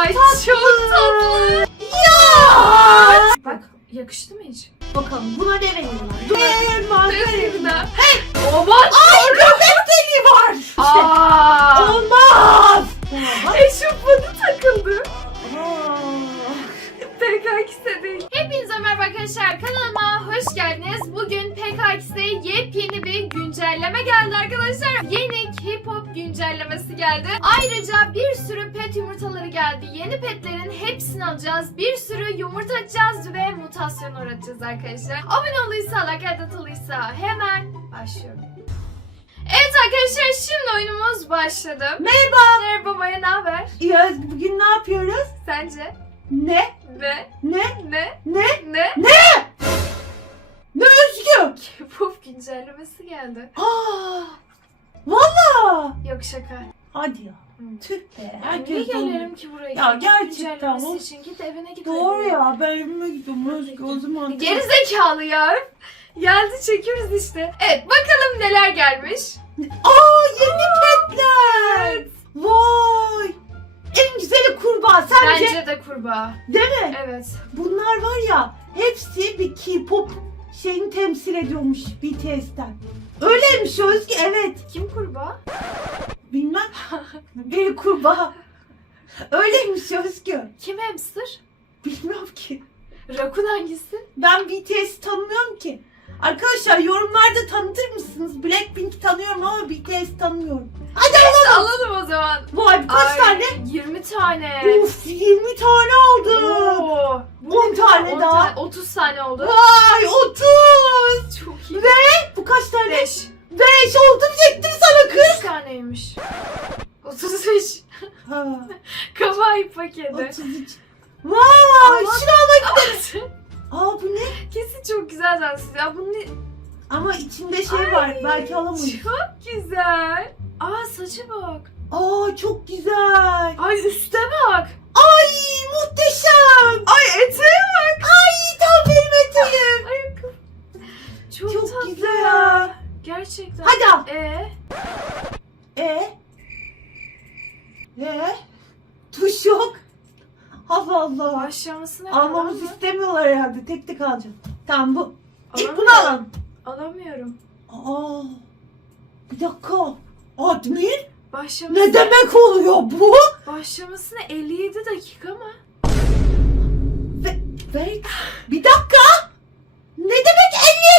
Ay çok tatlı. Ya. Bak yakıştı mı hiç? Bakalım buna ne veriyorlar? Dur. Margarina. Aman geldi. Yeni petlerin hepsini alacağız. Bir sürü yumurta açacağız ve mutasyon uğratacağız arkadaşlar. Abone olduysa, like atılıysa hemen başlıyorum. Evet arkadaşlar şimdi oyunumuz başladı. Merhaba. Merhaba Maya ne haber? Ya bugün ne yapıyoruz? Sence? Ne? Ne? Ne? Ne? Ne? Ne? Ne Özgü? K-pop güncellemesi geldi. Aa. Valla. Yok şaka. Hadi ya. Hı. Tüh be. Niye Herkes doğru. gelirim ki buraya? Ya gerçekten o- için git evine git. Doğru ya. Ben evime gidiyorum Özgü o zaman. Geri zekalı ya. Geldi çekiyoruz işte. Evet bakalım neler gelmiş. Aa yeni petler. Vay. En güzeli kurbağa. Sence? Bence de kurbağa. Değil mi? Evet. Bunlar var ya hepsi bir K-pop şeyini temsil ediyormuş BTS'ten. Öyleymiş Özgü evet. Kim kurbağa? Bilmem. Bir kurbağa. Öyleymiş Özgü. Kim hamster? Bilmiyorum ki. Rakun hangisi? Ben BTS'i tanımıyorum ki. Arkadaşlar yorumlarda tanıtır mısınız? Blackpink tanıyorum ama BTS tanımıyorum. Hadi alalım. Alalım o zaman. Vay kaç Ay, tane? 20 tane. Uf 20 tane aldım. Oo. 10 tane 10 daha. tane, 30 tane oldu. Vay 30. Çok iyi. Bu kaç tane? 5. 5 oldu diyecektim sana kız. 3 taneymiş. 35. Ha, Kawaii paketi. 33. Vay Ama- şunu almak. Aa bu ne? Kesin çok güzel ediyor. Ya bu ne? Ama içinde şey var. Belki alamayız. Çok güzel. Aa saçı bak. Aa çok güzel. Ay üste bak. Ay muhteşem. Ay eteğe bak. Ay tam benim eteğim. Çok, Çok tatlı güzel. ya. Gerçekten. Hadi al. Ee, E? E? Tuş yok. Allah Allah. başlamasına Almamız kadar mı? istemiyorlar herhalde. Tek tek alacağım. Tamam bu. İlk bunu alalım. Alamıyorum. Aa. Bir dakika. Admin? Başlaması, Ne demek oluyor bu? başlamasına 57 dakika mı? Wait. Bir dakika. Ne demek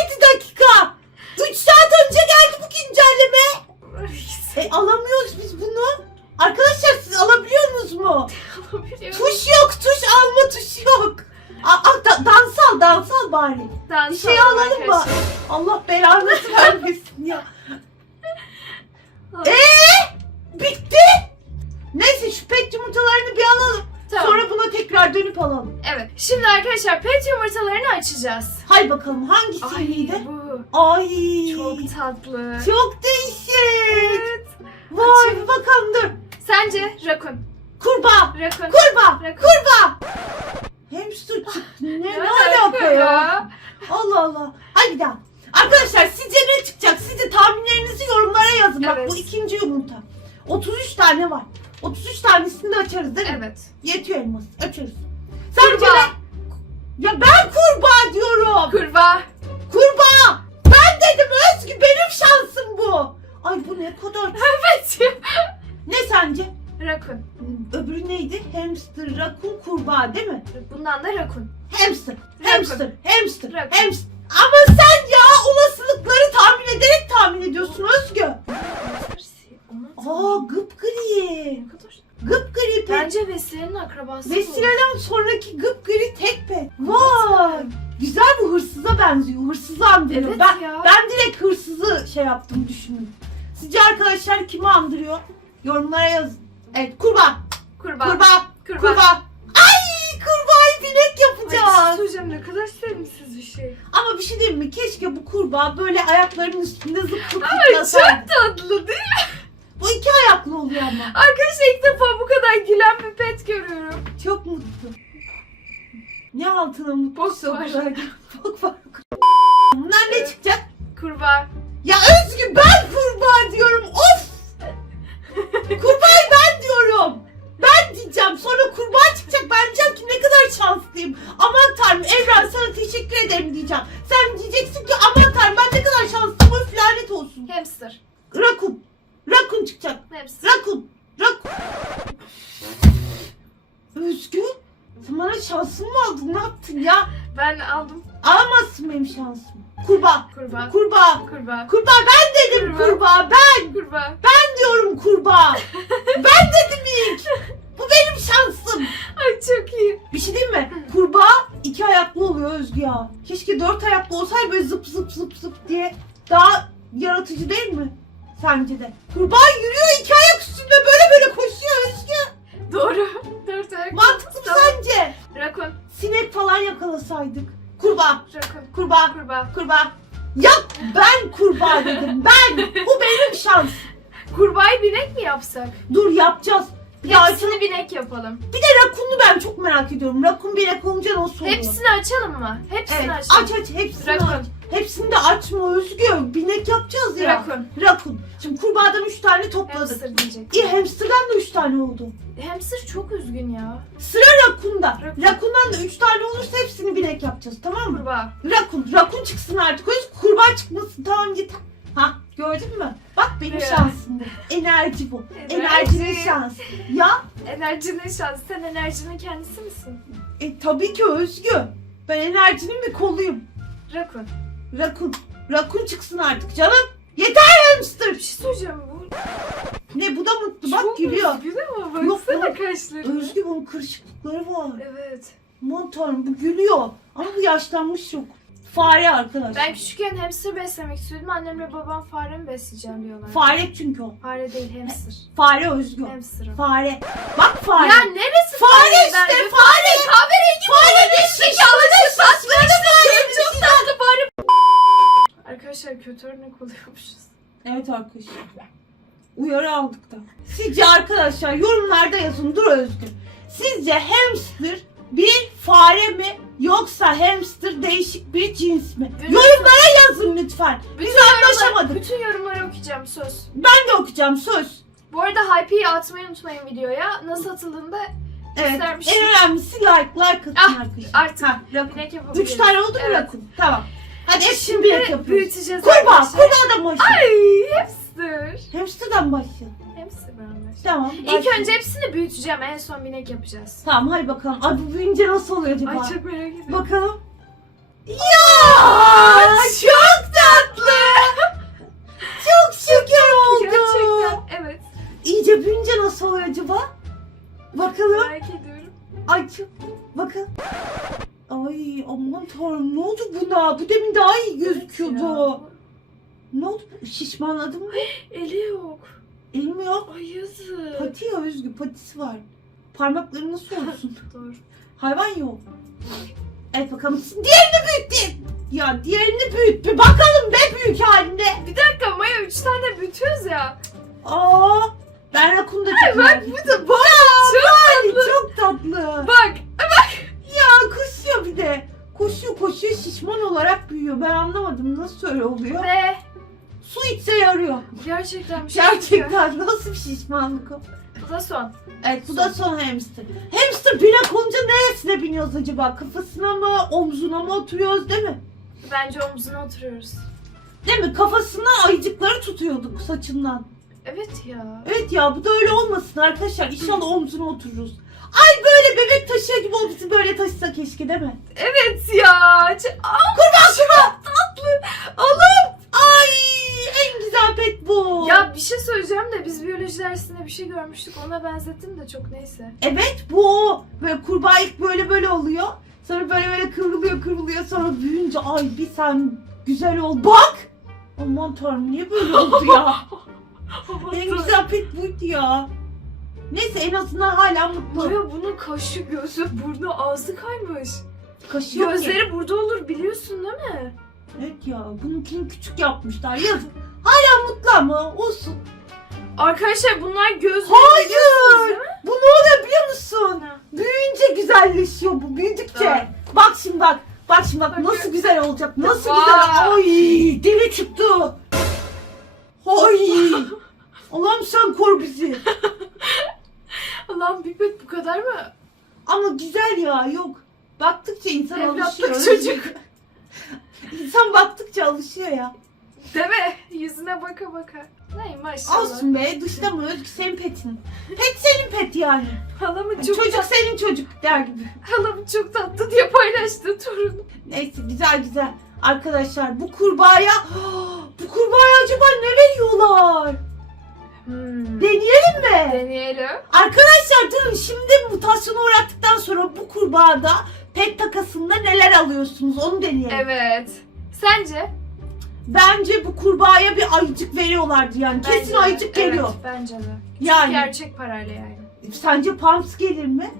57 dakika? 3 saat önce geldi bu güncelleme. E alamıyoruz biz bunu. Arkadaşlar siz alabiliyorsunuz mu? Alabiliyorum. Tuş yok, tuş alma tuşu yok. A, a, da, dansal, dansal bari. Dans Bir şey alalım mı? Allah belanı vermesin ya. Eee? Bitti. Neyse şu pet yumurtalarını bir alalım. Tamam. Sonra buna tekrar dönüp alalım. Evet. Şimdi arkadaşlar pet yumurtalarını açacağız. Hay bakalım Ay hangisiydi? bu Ay. çok tatlı. Çok değişik. Evet. Vay bir bakalım dur. Sence rakun. Kurbağa. Rakun. Kurbağa. Rakun. Kurbağa. Hamster çıktı. Ne, ne alaka ya? Allah Allah. Hadi bir daha. Arkadaşlar sizce ne çıkacak? Siz de tahminlerinizi yorumlara yazın. Bak Evet. bu ikinci yumurta. 33 tane var. 33 tanesini de açarız değil mi? Evet. Yetiyor elmas. Açarız. Sence Kurbağa. ne? Ya ben kurbağa diyorum. Kurbağa. Kurbağa. Ben dedim Özgü benim şansım bu. Ay bu ne kadar. Evet. ne sence? Rakun. Öbürü neydi? Hamster, rakun, kurbağa değil mi? Bundan da rakun. Hamster, hamster, hamster, Rakun. hamster. Ama sen ya olasılıkları tahmin ederek tahmin ediyorsun Özgü. Aa gıpgri. Gıpgri pet. Bence Vesile'nin akrabası bu. Vesile'den sonraki gıpgri tek pet. Vay. Güzel bu hırsıza benziyor. Hırsızı andırıyor. Evet ben, ya. ben direkt hırsızı şey yaptım düşündüm. Sizce arkadaşlar kimi andırıyor? Yorumlara yazın. Evet kurbağa. Kurbağa. Kurbağa. Kurbağa. Kurbağa. Ay kurbağayı Ay, yapacağız. söyleyeceğim ne kadar sevimsiz bir şey. Ama bir şey diyeyim mi? Keşke bu kurbağa böyle ayaklarının üstünde Ay çok zıplasaydı. tatlı değil mi? Bu iki ayaklı oluyor ama. Arkadaşlar ilk defa bu kadar gülen bir pet görüyorum. Çok mutlu. Ne altına mutlu Bok var. Bok var. Bunlar ne çıkacak? Kurbağa. Ya Özgü ben kurbağa diyorum. Of! Kupay ben diyorum. Ben diyeceğim. Sonra kurban çıkacak. Ben diyeceğim ki ne kadar şanslıyım. Aman tanrım Evren sana teşekkür ederim diyeceğim. Sen diyeceksin ki aman tanrım ben ne kadar şanslıyım. Öf lanet olsun. Hamster. Rakun. Rakun çıkacak. Hamster. Rakun. Rakun. Özgür. Sen bana şansımı mı aldın? Ne yaptın ya? Ben aldım. Alamazsın benim şansımı. Kurbağa. Kurbağa. Kurbağa. Kurbağa. Kurbağa ben dedim kurbağa. kurbağa ben. Sence de. Kurbağa yürüyor iki ayak üstünde böyle böyle koşuyor Özgü. Doğru. Dört ayak. Mantıklı mı sence? Rakun. Sinek falan yakalasaydık. Kurbağa, Rakun. kurbağa, Kurbağa. kurbağa. Ya ben kurbağa dedim ben. Bu benim şans. Kurbağayı binek mi yapsak? Dur yapacağız. Ya Hepsini binek yapalım. bir de rakunlu ben çok merak ediyorum. Rakun binek olunca nasıl oluyor? Hepsini açalım mı? Hepsini Evet açalım. aç aç hepsini Rakun. aç. Hepsini de açma Özgü. Binek yapacağız ya. Rakun. Rakun. Şimdi kurbağadan 3 tane topladık. Hamster diyecek. İyi hamsterdan da 3 tane oldu. Hamster çok üzgün ya. Sıra rakunda. Rakun. Rakundan da 3 tane olursa hepsini binek yapacağız tamam mı? Kurbağa. Rakun. Rakun çıksın artık. Özgü kurbağa çıkmasın tamam yeter. Ha gördün mü? Bak benim Ya. şansım. Enerji bu. Enerji. Enerjinin şansı. Ya Enerjinin şansı. Sen enerjinin kendisi misin? e, tabii ki Özgü. Ben enerjinin bir koluyum. Rakun. Rakun. Rakun çıksın artık canım. Yeter hamster. Bir şey söyleyeceğim bu. Ne bu da mutlu bak çok gülüyor. üzgün ama baksana yok. kaşları. Özgü bunun kırışıklıkları var. Evet. Aman tanrım bu gülüyor. Ama bu yaşlanmış yok. Fare arkadaşlar. Ben küçükken hamster beslemek istiyordum. Annemle babam fare mi besleyeceğim diyorlar. Fare çünkü o. Fare değil hamster. Fare Özgü. Hamster o. Fare. Bak fare. Ya neresi Fare fare? işte, fare. Kahverengi Fare fare. Zekalı tatlı. fare. Çok tatlı fare. Arkadaşlar kötü örnek oluyormuşuz. Evet arkadaşlar. Uyarı aldık da. Sizce arkadaşlar yorumlarda yazın. Dur Özgür. Sizce hamster bir fare mi yoksa hamster değişik bir cins mi? Bütün- Yorumlara yazın lütfen. Biz yorumları- anlaşamadık. Bütün yorumları okuyacağım söz. Ben de okuyacağım söz. Bu arada hype'yi atmayı unutmayın videoya. Nasıl atıldığını da Evet. En önemlisi like. Like atın Ah, arkadaşlar. artık Ha, rakun. Üç tane oldu mu Evet. rakun? Tamam. Hadi şimdi, yapıyoruz. büyüteceğiz Kurbağa. arkadaşlar. Kurbağadan başlayalım. Ay hamster. Hamster'dan başlayalım. Hamster ben başlayayım. Tamam. İlk başlayalım. önce hepsini büyüteceğim. En son binek yapacağız. Tamam hadi bakalım. Ay bu büyüyünce nasıl oluyor acaba? Ay çok merak ediyorum. Bakalım. Ya çok tatlı. çok şeker oldu. Gerçekten evet. İyice büyüyünce nasıl oluyor acaba? Bakalım. Merak ediyorum. Ay çok. Bakın. Ay aman tanrım ne oldu buna? Bu demin daha iyi gözüküyordu. Ya. Ne oldu? Şişmanladı mı? Eli yok. Elim yok. Ay yazık. Pati ya Özgü patisi var. Parmakları nasıl olsun? Doğru. Hayvan yok. Evet bakalım. Diğerini büyüt. Ya diğerini büyüt. Bir bakalım be büyük halinde. Bir dakika Maya 3 tane büyütüyoruz ya. Aa, ben rakunu da çok Bak merak bu ettim. da bak Ay, çok tatlı. çok tatlı. Bak Koşuyor şişman olarak büyüyor. Ben anlamadım nasıl öyle oluyor. ve Su içse yarıyor. gerçekten bir şey. Gerçekten nasıl bir şişmanlık o. Bu da son. Evet bu da son hamster. Hamster binek olunca neresine biniyoruz acaba? Kafasına mı omzuna mı oturuyoruz değil mi? Bence omzuna oturuyoruz. Değil mi? Kafasına ayıcıkları tutuyorduk saçından. Evet ya. Evet ya bu da öyle olmasın arkadaşlar. İnşallah omzuna otururuz. Ay böyle bebek taşıyor gibi o bizi böyle taşısa keşke değil mi? Evet ya. Ç- Aa, Kurbağa şuna! Tatlı! Allah'ım! Ay en güzel pet bu. Ya bir şey söyleyeceğim de biz biyoloji dersinde bir şey görmüştük. Ona benzettim de çok neyse. Evet bu o. Böyle kurbağa ilk böyle böyle oluyor. Sonra böyle böyle kıvrılıyor kıvrılıyor. Sonra büyüyünce ay bir sen güzel ol. Bak! Aman tanrım niye böyle oldu ya? en güzel pet buydu ya. Neyse en azından hala mutlu. Maya bunun kaşı, gözü, burnu, ağzı kaymış. Kaşı yok ki. Gözleri burada olur biliyorsun değil mi? Evet ya bununkini küçük yapmışlar yazık. Hala mutlu ama olsun. Arkadaşlar bunlar gözleri Hayır. Bu ne oluyor biliyor musun? Büyüyünce güzelleşiyor bu büyüdükçe. Evet. Bak şimdi bak. Bak şimdi bak nasıl güzel olacak. Nasıl Vay. güzel. Ay dili çıktı. Ay. Allah'ım sen koru bizi. Allah'ım pipet bu kadar mı? Ama güzel ya yok. Baktıkça insan Evlatlık alışıyor. çocuk. İnsan baktıkça alışıyor ya. Mi? Yüzüne baka baka. Ney maşallah. Olsun be dışlama Özgü senin petin. Pet senin pet yani. Halamın çok, çocuk tat- senin çocuk der gibi. halamın çok tatlı diye paylaştı torunu. Neyse güzel güzel. Arkadaşlar bu kurbağaya bu kurbağaya acaba ne veriyorlar? Hmm. Deneyelim mi? Deneyelim. Arkadaşlar durun şimdi mutasyona uğrattıktan sonra bu kurbağada pet takasında neler alıyorsunuz onu deneyelim. Evet. Sence? Bence bu kurbağaya bir ayıcık veriyorlardı yani. Kesin Bence de. ayıcık geliyor. Evet, bence de. Yani Gerçek parayla yani. sence pumps gelir mi?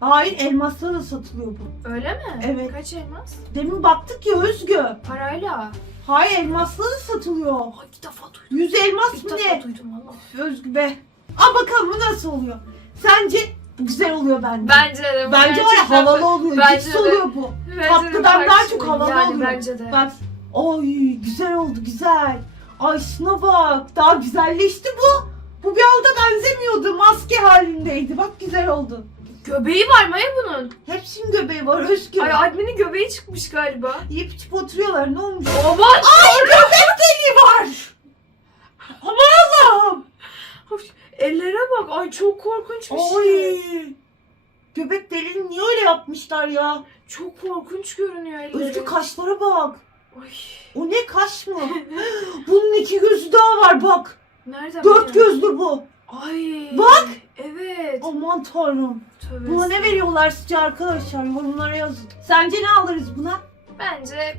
Hayır elmasla da satılıyor bu. Öyle mi? Evet. Kaç elmas? Demin baktık ya Özgü. Parayla. Hayır elmasla da satılıyor. Ay bir defa duydum. 100 elmas İlk mı defa ne? duydum valla. Özgü be. Aa bakalım bu nasıl oluyor? Sence bu güzel oluyor bence. Bence de. bu Bence var ya gerçekten- havalı oluyor. Bence Cips de. oluyor bu. Bence de Tatlıdan farklı daha çok şey. havalı yani oluyor. Bence de. Bak. Oy güzel oldu güzel. Ay şuna bak. Daha güzelleşti bu. Bu bir alda benzemiyordu. Maske halindeydi. Bak güzel oldu. Göbeği var Maya bunun. Hepsinin göbeği var Özgür. Ay adminin göbeği çıkmış galiba. Yiyip içip oturuyorlar. Ne olmuş? Aman! Ay göbek deliği var. Aman Allah'ım. Ellere bak. Ay çok korkunç bir Oy. şey. Göbek deliğini niye öyle yapmışlar ya? Çok korkunç görünüyor elleri. Özgür kaşlara bak. Ay. O ne kaş mı? Bunun iki gözü daha var bak. Nereden Dört gözlü bu. Ay. Bak. Evet. Aman tanrım. Tövbe Buna ne veriyorlar sizce arkadaşlar? Yorumlara yazın. Sence ne alırız buna? Bence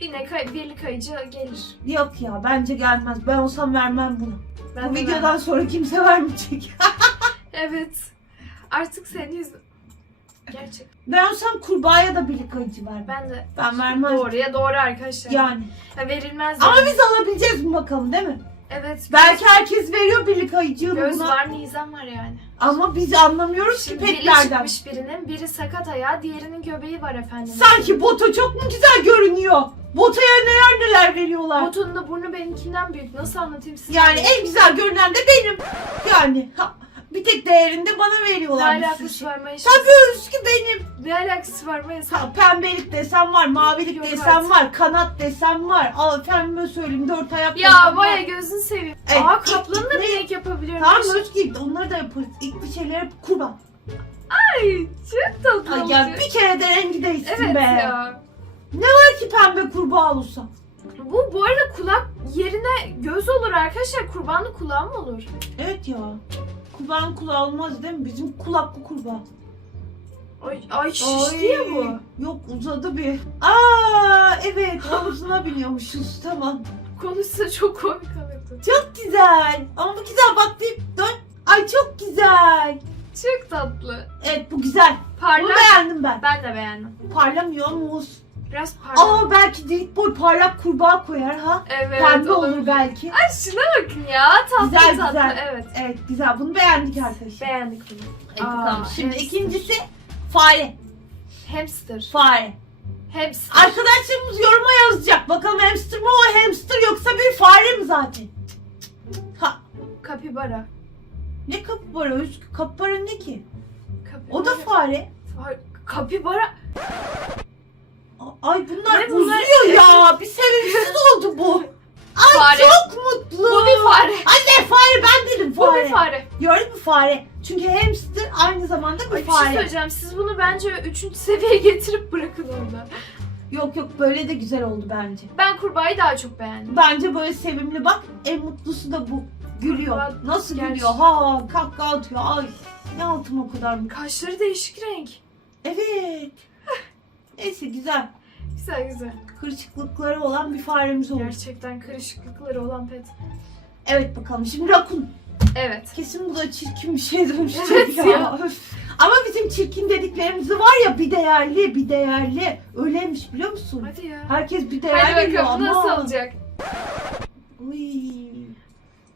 yine kay birlik ayıcı gelir. Yok ya bence gelmez. Ben olsam vermem bunu. Ben Bu de videodan vermem. sonra kimse vermeyecek. Evet. Artık senin yüzün. Gerçek. ben olsam kurbağaya da birlik ayıcı vermem. Ben de Ben vermem. doğruya doğru arkadaşlar. Yani. Ya verilmez. Ama yani. biz alabileceğiz mi bakalım değil mi? Evet. Belki herkes veriyor birlik ayıcığını göz buna. var, nizam var yani. Ama biz anlamıyoruz ki Şimdi dili petlerden. çıkmış birinin, biri sakat ayağı, diğerinin göbeği var efendim. Sanki bota çok mu güzel görünüyor? Botaya neler neler veriyorlar. Botunun da burnu benimkinden büyük. Nasıl anlatayım size? Yani en güzel görünen de benim. Yani ha, bir tek değerinde bana ne veriyorlar. bir sürü alakası şey. var Mayıs? Tabii Özgü benim. Ne alakası var Mayıs? Ha, pembelik desen var, mavilik Yok desen artık. var, kanat desen var. Al efendime söyleyeyim dört ayak Ya desen Maya var. gözünü seveyim. Evet, Aa kaplanı da ne- binek yapabiliyorum. Tamam Ay, Özgü onları da yaparız. İlk bir şeylere kurban. Ay çok tatlı Ay ya bir kere de rengi değişsin Evet be. ya. Belki pembe kurbağa olsa. Bu bu arada kulak yerine göz olur arkadaşlar. Kurbanlı kulağı mı olur? Evet ya. Kurbağanın kulağı olmaz değil mi? Bizim kulaklı kurbağa. Ay, ay şişti ya bu. Yok uzadı bir. Aa evet omzuna biniyormuşuz tamam. Konuşsa çok komik olurdu. Çok güzel. Ama bu güzel bak bir dön. Ay çok güzel. Çok tatlı. Evet bu güzel. Bunu Parlak. beğendim ben. Ben de beğendim. Parlamıyor muz. Biraz parlak. Aa belki delik boy parlak kurbağa koyar ha. evet. Pembe olur. olur belki. Ay şuna bakın ya. Tatlı Güzel, tatlı. güzel. Evet. Evet güzel bunu beğendik arkadaşlar. Beğendik bunu. Evet, Aa, bakalım. Şimdi hamster. ikincisi fare. Hamster. Fare. Hamster. Arkadaşlarımız yoruma yazacak. Bakalım hamster mı o hamster yoksa bir fare mi zaten? Ha Kapibara. ne kapibara? Kapibara ne ki? Kapibara. O da fare. Fa- Kapibara. Ay bunlar Ne bunlar? uzuyor ya. Bir sebepsiz oldu bu. Ay Fare. çok mutlu. Bu bir fare. Anne fare ben dedim Bu fare. bir fare. Gördün mü fare? Çünkü hamster aynı zamanda bir Ay bir şey fare. söyleyeceğim. Siz bunu bence 3. seviyeye getirip bırakın orada. yok yok böyle de güzel oldu bence. Ben kurbağayı daha çok beğendim. Bence böyle sevimli bak. En mutlusu da bu. Gülüyor. Bak, Nasıl gerçi- gülüyor? Ha kahkaha atıyor. Ay ne altım o kadar mı? Kaşları değişik renk. Evet. Neyse güzel. Güzel güzel. Kırışıklıkları olan bir faremiz oldu. Gerçekten karışıklıkları olan pet. Evet bakalım. Şimdi rakun. Evet. Kesin bu da çirkin bir şeye dönüşecek Evet ya. ya. Ama bizim çirkin dediklerimizi var ya bir değerli bir değerli. Öyleymiş biliyor musun? Hadi ya. Herkes bir değer Hadi bakalım ama. nasıl olacak? Uy.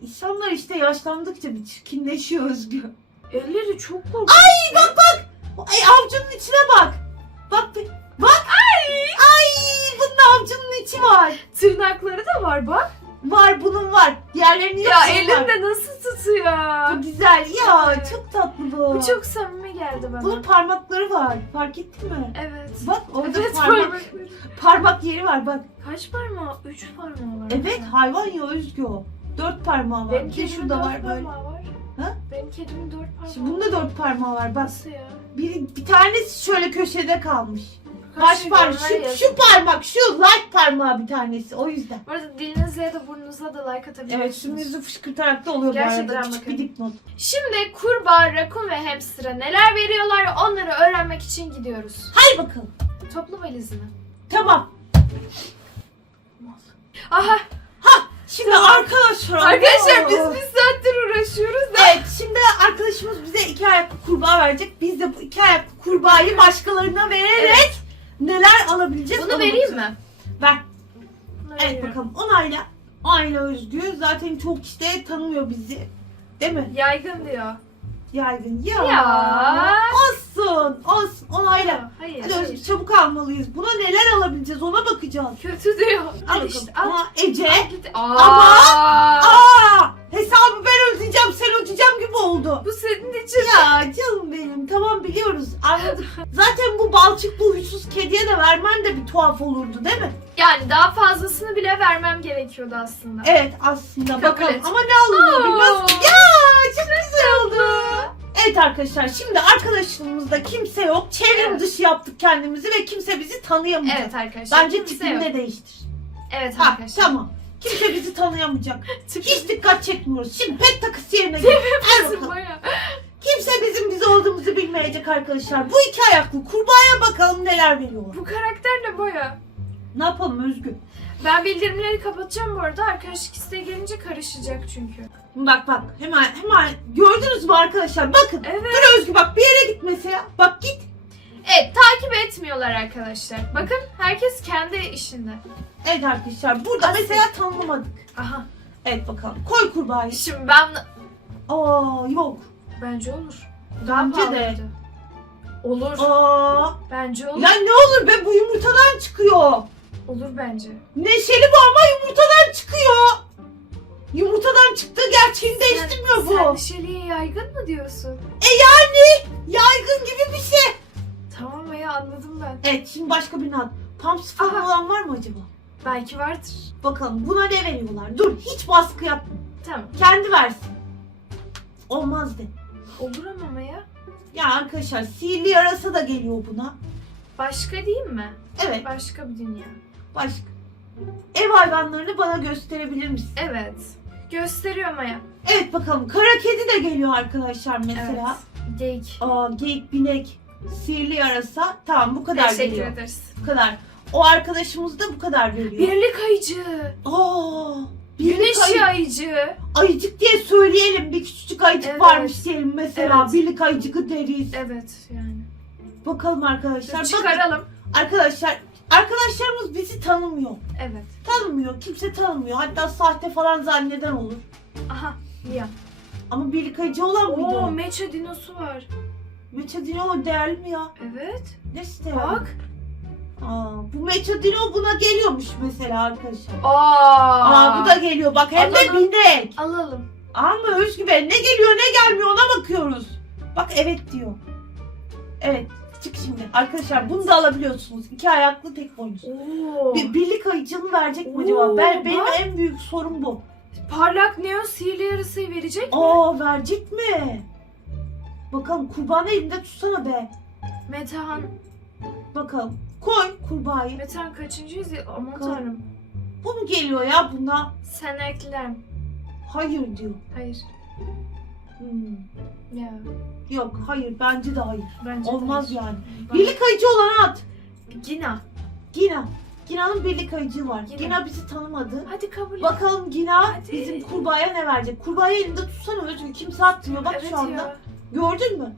İnsanlar işte yaşlandıkça bir çirkinleşiyor Özgür. Elleri çok korkunç. Ay bak bak. Ay avcunun içine bak. Bak bir. Bak. Ay. Ay bunun avcunun içi var. Tırnakları da var bak. Var bunun var. Diğerlerinin Ya hepsinin var. elimde nasıl tutuyor? Bu güzel. Ya Evet. çok tatlı bu. Bu çok samimi geldi bana. Bunun parmakları var. Fark ettin mi? Evet. Bak orada Evet parmak, parmak. parmak yeri var bak. Kaç parmağı? Üç parmağı var. Evet hayvan ya Özgü o. Dört parmağı var. Benim Bir de şurada var böyle. var. Ha? Benim kedimin dört parmağı Şimdi bunda dört parmağı var bak. Nasıl ya? Bir, bir tanesi şöyle köşede kalmış. Baş parmak. Şu, şu parmak şu light parmağı bir tanesi o yüzden. Bu arada dilinize ya da burnunuza da like atabilirsiniz. Evet şimdi fışkırtarak da oluyor Gerçekten bu arada. Küçük bakın. bir dipnot. Şimdi kurbağa, rakun ve hamster'a neler veriyorlar onları öğrenmek için gidiyoruz. Hay bakalım. Toplu valizini. Tamam. Aha Şimdi Tamam. arkadaşlar. arkadaşlar biz bir saattir uğraşıyoruz da. Evet şimdi arkadaşımız bize iki ayaklı kurbağa verecek. Biz de bu iki ayaklı kurbağayı başkalarına vererek neler alabileceğiz? Bunu ona vereyim bakacağız. mi? Ver. Evet bakalım onayla. Onayla Özgü. Zaten çok işte tanımıyor bizi. Değil mi? Yaygın diyor. Yaygın. Ya. Ya. Olsun. Olsun. Onayla. Hayır. Hadi hayır. Özgü çabuk almalıyız. Buna neler alabileceğiz ona bakacağız. Kötü diyor. Al işte al. Ama Ece. Al git. Aa. Ama- Aa! Hesabı ben ödeyeceğim. Sen ödeyeceğim gibi oldu. Bu senin için. Ya canım benim tamam biliyoruz anladık. Zaten bu balçık bu huysuz kediye de vermen de bir tuhaf olurdu değil mi? Yani daha fazlasını bile vermem gerekiyordu aslında. Evet aslında Kabul bakalım et. ama ne alınıyor bilmez. Ya çok güzel oldu. Evet arkadaşlar şimdi arkadaşlığımızda kimse yok. Çevrim Evet. dışı yaptık kendimizi ve kimse bizi tanıyamayacak. Evet arkadaşlar. Bence kimse tipini yok. de değiştir. Evet Ha arkadaşlar. tamam. Kimse bizi tanıyamayacak. Hiç dikkat çekmiyoruz. Şimdi pet takısı yerine gel. Bakalım. bayağı. Kimse bizim biz olduğumuzu bilmeyecek arkadaşlar. Bu iki ayaklı kurbağaya bakalım neler veriyorlar. Bu karakter ne baya? Ne yapalım Özgür? Ben bildirimleri kapatacağım bu arada. Arkadaşlık isteği gelince karışacak çünkü. Bak bak hemen hemen gördünüz mü arkadaşlar? Bakın. Evet. Dur Özgür bak bir yere git mesela. Bak git. Evet takip etmiyorlar arkadaşlar. Bakın herkes kendi işinde. Evet arkadaşlar burada Aslında- mesela tanımadık. Aha. Evet bakalım. Koy kurbağayı. Şimdi ben... Aa yok. Bence olur. Bence de. Pahalıydı. Olur. Aa. Bence olur. Ya ne olur be bu yumurtadan çıkıyor. Olur bence. Neşeli bu ama yumurtadan çıkıyor. Yumurtadan çıktığı gerçeğini değiştirmiyor Sen bu. Neşeli'ye yaygın mı diyorsun? E yani yaygın gibi bir şey. Ya anladım ben. Evet şimdi başka bir ad. Pumps falan Aha. olan var mı acaba? Belki vardır. Bakalım buna ne veriyorlar? Dur hiç baskı yapma. Tamam. Kendi versin. Olmaz de. Olur ama Maya. Ya arkadaşlar sihirli yarasa da geliyor buna. Başka değil mi? Evet Başka bir dünya. başka. Ev hayvanlarını bana gösterebilir misin? Evet. Gösteriyor Maya. Evet bakalım kara kedi de geliyor arkadaşlar mesela. Evet. Geyik. Aa, geyik, binek, sihirli yarasa. Tamam bu kadar Teşekkür geliyor. ederiz. Bu kadar. O arkadaşımız da bu kadar veriyor. Birlik ayıcı. Aa, birlik Güneş ayı- ayıcı. ayıcık diye söyleyelim. Bir küçücük ayıcık Evet. varmış diyelim mesela. Evet. Birlik ayıcıkı deriz. Evet yani. Bakalım arkadaşlar. Bakın çıkaralım. arkadaşlar. Arkadaşlarımız bizi tanımıyor. Evet. Tanımıyor. Kimse tanımıyor. Hatta sahte falan zanneden olur. Aha. Mia. Ama birlik ayıcı olan mıydı Oo meça dinosu var. Meçadino değerli mi ya? Evet. Ne site Bak. Aa, bu Meçadino buna geliyormuş mesela arkadaşlar. Aa. Aa, bu da geliyor bak hem de Alalım. binek. Alalım. Ama Özgüven ne geliyor ne gelmiyor ona bakıyoruz. Bak evet diyor. Evet çık şimdi. Arkadaşlar bunu da alabiliyorsunuz. İki ayaklı tek boynuz. Oo. Bir, birlik ayıcını verecek mi Oo, acaba? Ben, benim bak. en büyük sorun bu. Parlak neon sihirli yarısayı verecek mi? Aa verecek mi? Bakalım kurbanı elinde tutsana be. Metehan. Bakalım. Koy kurbağayı. Metehan kaçıncıyız ya? Aman Bakalım. tanrım. Bu mu geliyor ya buna? Sen eklem. Hayır diyor. Hayır. Hmm. Ya. Yok hayır bence de hayır. Bence de Olmaz hayır. yani. Ben- Birlik ayıcı olan at. Gina. Gina. Gina'nın birlik ayıcı var. Gina. Gina bizi tanımadı. Hadi kabul et. Bakalım Gina Hadi. bizim kurbağaya ne verecek? Kurbağayı elinde tutsana Özgür. Kimse atmıyor bak evet şu anda. ya. Gördün mü?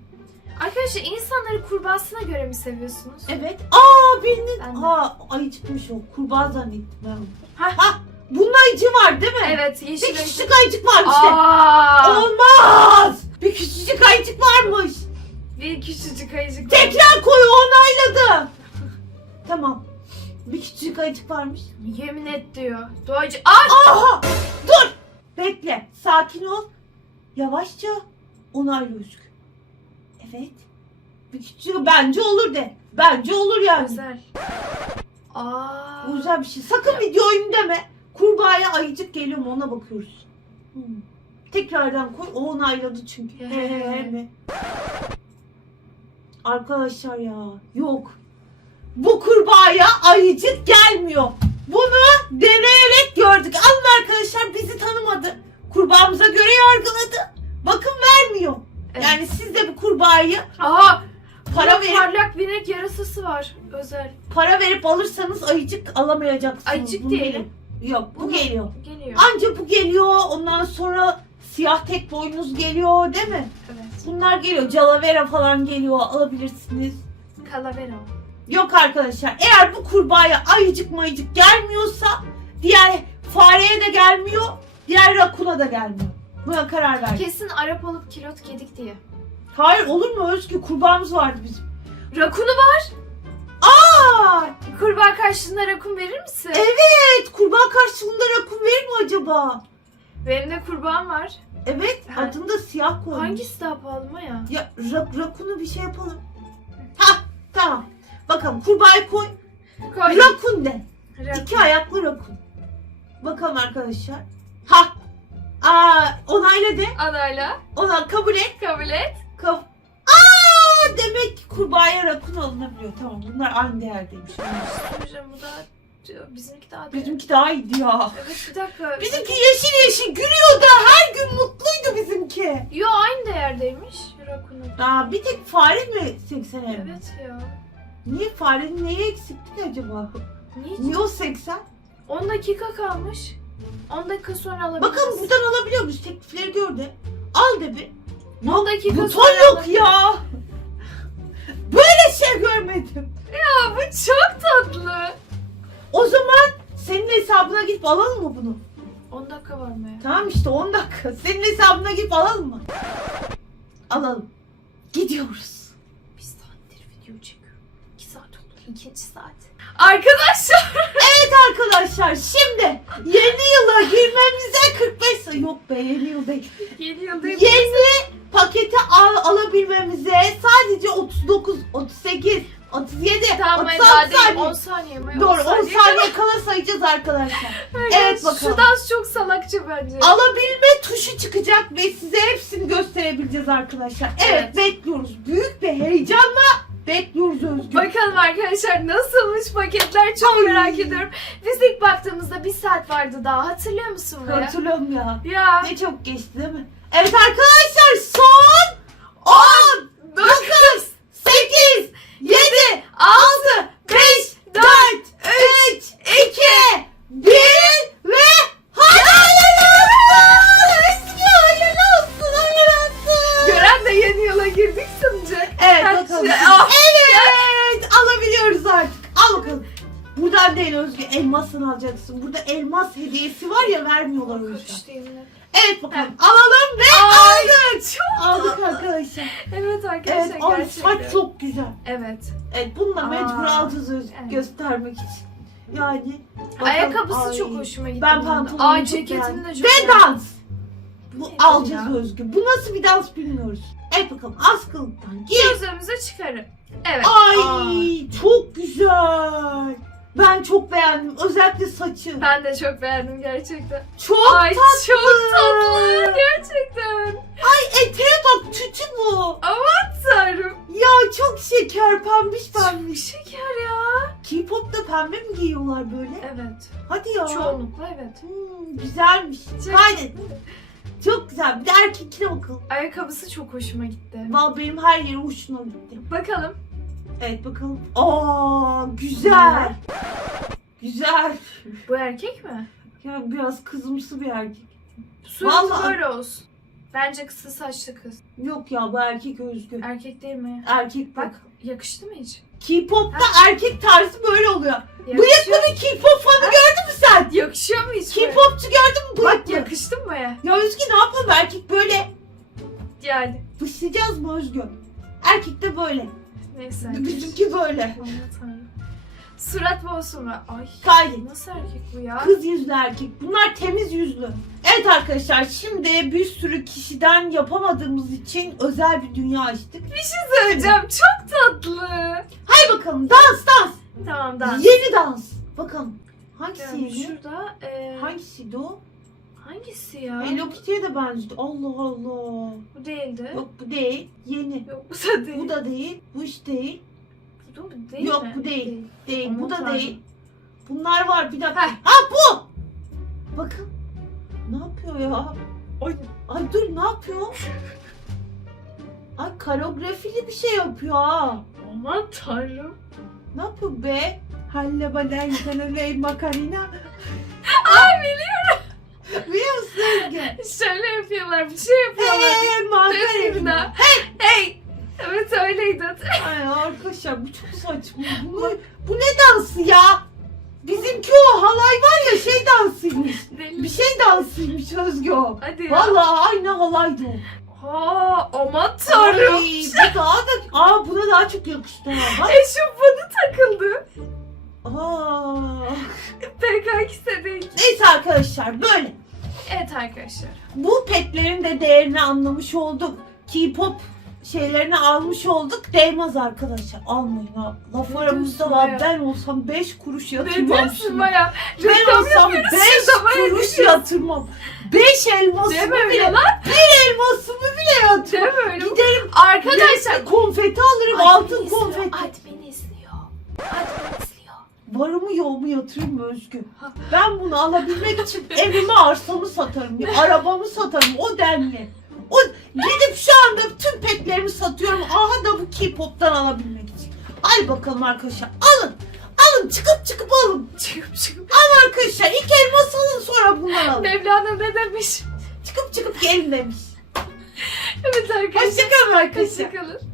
Arkadaşlar insanları kurbağasına göre mi seviyorsunuz? Evet. Aa birinin... Ben de. Ha ayı çıkmış o. Kurbağa zannettim ben onu. Ha. Ha. Bunun ayıcı var değil mi? Evet Bir yeşil ayıcı. küçücük ayıcık var işte. Aa! Olmaz. Bir küçücük ayıcık varmış. Bir küçücük ayıcık. var. Tekrar koy onayladı. tamam. Bir küçük ayıcık varmış. Yemin et diyor. Doğacı. Aa! Aha! Dur! Bekle. Sakin ol. Yavaşça onayla Özgü. Evet. Bir küçük bence olur de. Bence olur yani. Özel. Aa. Güzel bir şey. Sakın video oyunu deme. Kurbağaya ayıcık geliyor mu ona bakıyoruz. Hmm. Tekrardan koy. O onayladı çünkü. He he mi? Arkadaşlar ya. Yok. Bu kurbağaya ayıcık gelmiyor. Bunu deneyerek gördük. Alın arkadaşlar bizi tanımadı. Kurbağamıza göre yargıladı. Bakın vermiyor. Evet. Yani siz de bu kurbağayı Aha. para Para verip parlak binek yarasası var. Özel. para verip alırsanız ayıcık alamayacaksınız. Ayıcık Bunu diyelim. Yok bu Bunu- geliyor. Geliyor. Anca bu geliyor. Ondan sonra siyah tek boynuz geliyor değil mi? Evet. Bunlar geliyor. Calavera falan geliyor. Alabilirsiniz. Calavera. Yok arkadaşlar. Eğer bu kurbağaya ayıcık mayıcık gelmiyorsa diğer fareye de gelmiyor. Diğer rakuna da gelmiyor. Buna karar ver. Kesin Arap olup kilot kedik diye. Hayır olur mu Özgü? Kurbağamız vardı bizim. Rakunu var. Aa, Kurbağa karşılığında rakun verir misin? evet. Kurbağa karşılığında rakun verir mi acaba? Benim de kurbağam var. Evet. Ha. Adını da siyah koymuş. Hangisi daha pahalı mı ya? Ya ra- rakunu bir şey yapalım. Ha tamam. Bakalım kurbağayı koy. Koy. Rakun de. Rakun. İki ayaklı rakun. Bakalım arkadaşlar. Ha. Aa onayla de. Ona kabul et. Kabul et. Kab Aa demek ki kurbağaya rakun alınabiliyor. Tamam bunlar aynı değerdeymiş. Hocam bu da bizimki daha değil. Bizimki daha iyiydi ya. Evet bir dakika. Bizimki yeşil yeşil gülüyordu. Her gün mutluydu bizimki. Yo aynı değerdeymiş Rakun'un. Aa bir tek fare mi 80 evet. Evet ya. Niye farenin neyi eksikti ki acaba? Niye? Niye o 80? 10 dakika kalmış. 10 dakika sonra alabiliriz. Bakın buradan alabiliyor muyuz? Teklifleri gör de. Al de bir. 10 dakika Buton sonra yok alabiliriz. ya. Böyle şey görmedim. Ya bu çok tatlı. O zaman senin hesabına gidip alalım mı bunu? 10 dakika var mı ya? Tamam işte 10 dakika. Senin hesabına gidip alalım mı? Alalım. Gidiyoruz. Bir saattir video çekiyorum. 2 saat oldu. İkinci saat. Arkadaşlar. Evet arkadaşlar şimdi yeni yıla girmemize 45 say- yok be yeni yıl değil. Yeni yıl değil. Yeni paketi al alabilmemize sadece 39, 38, 37, Tamam hadi 36 daha değil. saniye. 10 saniye mi? Doğru 10 saniye kala sayacağız arkadaşlar. Evet, bakalım. Şu dans çok salakça bence. Alabilme tuşu çıkacak ve size hepsini gösterebileceğiz arkadaşlar. Evet, Evet. bekliyoruz. Büyük bir heyecanla bekliyoruz Özgür. Bakalım arkadaşlar nasılmış paketler çok Ay. merak ediyorum. Biz ilk baktığımızda bir saat vardı daha hatırlıyor musun buraya? Hatırlıyorum ya. Ya. Ne çok geçti değil mi? Evet arkadaşlar son 10, 9, Evet bakalım alalım ve aldık. Çok. Aldık arkadaşlar. Evet arkadaşlar Evet ay gerçekten. saç çok güzel. Evet. Evet bununla Aa, mecbur alacağız Özgür evet. göstermek için. Yani. bakalım. Ayakkabısı Ay. çok hoşuma gitti. Ben bunun da. pantolonu Aa çok ceketini beğendim. de çok Ve beğendim. dans. Bu nedir alacağız ya? Özgür. Bu nasıl bir dans bilmiyoruz. Evet bakalım askılıktan giy. Gözlerimize çıkarın. Evet. Ay Aa, çok güzel. Ben çok beğendim. Özellikle saçı. Ben de çok beğendim gerçekten. Çok Ay tatlı. çok tatlı gerçekten. Ay eteğe bak tütü bu. Tanrım. Ya çok şeker pembiş pembiş. Şeker ya. K-pop'ta pembe mi giyiyorlar böyle? Evet. Hadi ya. Çoğunlukla evet. Hmm, güzelmiş. Çok- Kaydet. Çok güzel. Bir de erkekine bakalım. Ayakkabısı çok hoşuma gitti. Vallahi benim her yere hoşuna gitti. Bakalım. Evet bakalım. Aa güzel. Güzel. Bu erkek mi? Ya biraz kızımsı bir erkek. Suratı Vallahi- böyle olsun. Bence kısa saçlı kız. Yok ya bu erkek özgü. Erkek değil mi? Erkek bak. Bak yakıştı mı hiç? K-pop'ta erkek tarzı böyle oluyor. Yakışıyor, Bıyıklı K-pop fanı gördün mü sen? yakışıyor mu hiç? böyle? K-popçu gördün mü Bak bıyıklı? yakıştı mı ya? Ya Özgü ne yapalım erkek böyle. Yani. Dışlayacağız mı Özgü? Erkek de böyle. Neyse. Bizimki böyle. Surat mu? Ay. Kaydet. Nasıl erkek bu ya? Kız yüzlü erkek. Bunlar temiz yüzlü. Evet arkadaşlar şimdi bir sürü kişiden yapamadığımız için özel bir dünya açtık. Bir şey söyleyeceğim. Çok tatlı. Hay bakalım dans dans. Tamam dans. Yeni dans. Bakalım. Hangisi Yani şurada e, Hangisiydi o? Hangisi ya? Hello Kitty'ye de benziyordu. Allah Allah. Bu değildi. Yok bu değil. Yeni. Yok bu da değil. Bu da değil. Bu hiç değil. Bu da değil Yok, mi? bu değil. Değil. Aman bu da tanrım. değil. Bunlar var. Bir dakika. Heh. Ha bu. Bakın. Ne yapıyor ya? Ay, ay dur ne yapıyor? Ay koreografili bir şey yapıyor ha. Aman tanrım. Ne yapıyor be? Halle balay ley makarina. Ay biliyorum. Biliyor musun Özge? Şöyle yapıyorlar. Bir şey yapıyorlar. Hey makarina. Resmina. Hey. Evet öyleydi. Ay arkadaşlar bu çok saçma. Bu, bu ne dansı ya? Bizimki o halay var ya şey dansıymış. Bir şey dansıymış Özge o. Hadi ya. Vallahi aynı halaydı o. Ha, aman tanrım. Ay, bu daha da... Aa buna daha çok yakıştı ha. Bak. Eşofmanı takıldı. Aa. PKX'de değil. Neyse arkadaşlar böyle. Evet arkadaşlar. Bu petlerin de değerini anlamış olduk. K-pop şeylerini almış olduk. Değmez arkadaşlar. Almayın ha. Laf Ne aramızda diyorsun var. Ben olsam 5 kuruş Ne yatırmam diyorsun şuna. baya? Ben olsam yapıyoruz 5 şurada, baya kuruş yatırmam. 5 elmasımı bile, lan. elmasımı bile yatırmam. Deme öyle. Giderim Arkadaşlar. konfeti alırım. Altın konfeti. Admin izliyor. Admin izliyor. Varımı yoğumu yatırayım Özgür. Ha. Ben bunu alabilmek için evimi arsamı satarım. Arabamı satarım. O denli. O gidip şu anda tüm petlerimi satıyorum. Aha da bu K-pop'tan alabilmek için. Ay bakalım arkadaşlar. Alın. Alın çıkıp çıkıp alın. Çıkıp çıkıp. Arkadaşlar ilk elmas alın sonra bunları alın. Mevlana ne demiş? Çıkıp çıkıp gelin demiş. Evet arkadaşlar. Hoşçakalın arkadaşlar. Hoşçakalın.